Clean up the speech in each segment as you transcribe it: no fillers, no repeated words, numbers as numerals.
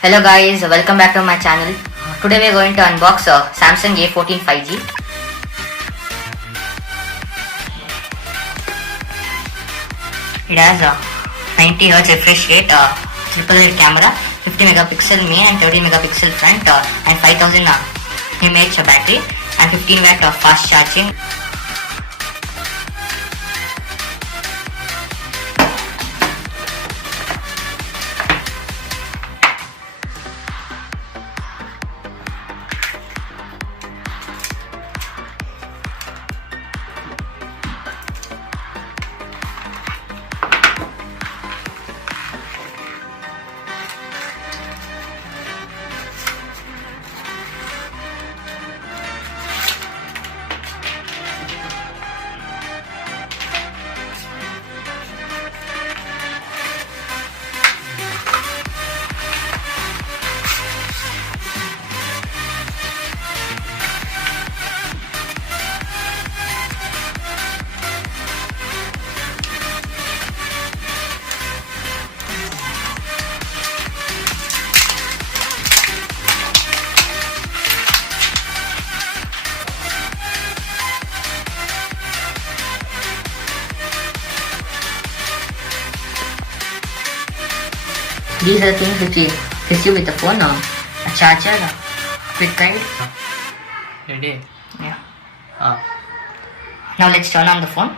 Hello guys, welcome back to my channel. Today we are going to unbox Samsung A14 5G. It has a 90Hz refresh rate, triple head camera, 50 megapixel main and 30 megapixel front, and 5000 mAh battery and 15 watt fast charging. These are the things which you receive with the phone, a charger, a quick guide. Ready? Yeah. Ah. Now let's turn on the phone.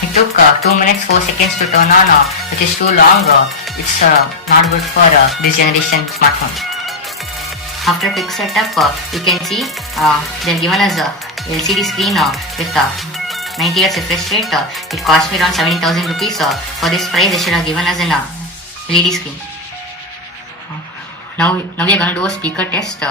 It took 2 minutes 4 seconds to turn on, which is too long. It's not good for this generation smartphone. After quick setup, you can see they've given us a LCD screen with 90Hz refresh rate. It cost me around 17,000 rupees. For this price, they should have given us an LED screen. Now we are going to do a speaker test.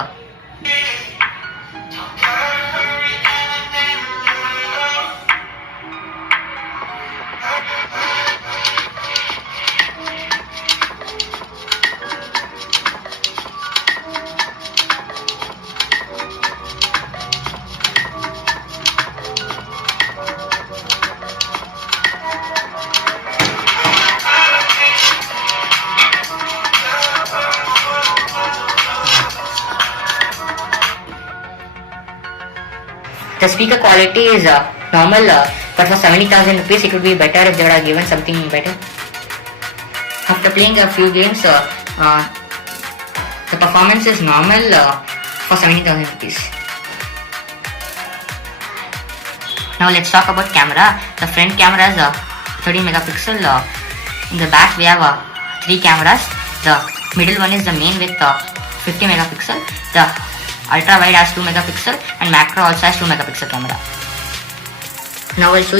The speaker quality is normal, but for 70,000 rupees it would be better if they would have given something better. After playing a few games, the performance is normal for 70,000 rupees. Now let's talk about camera. The front camera is 30 megapixel. In the back we have 3 cameras. The middle one is the main with 50 megapixel. The ultra wide has 2 megapixel and macro also has 2 megapixel camera. Now I'll show you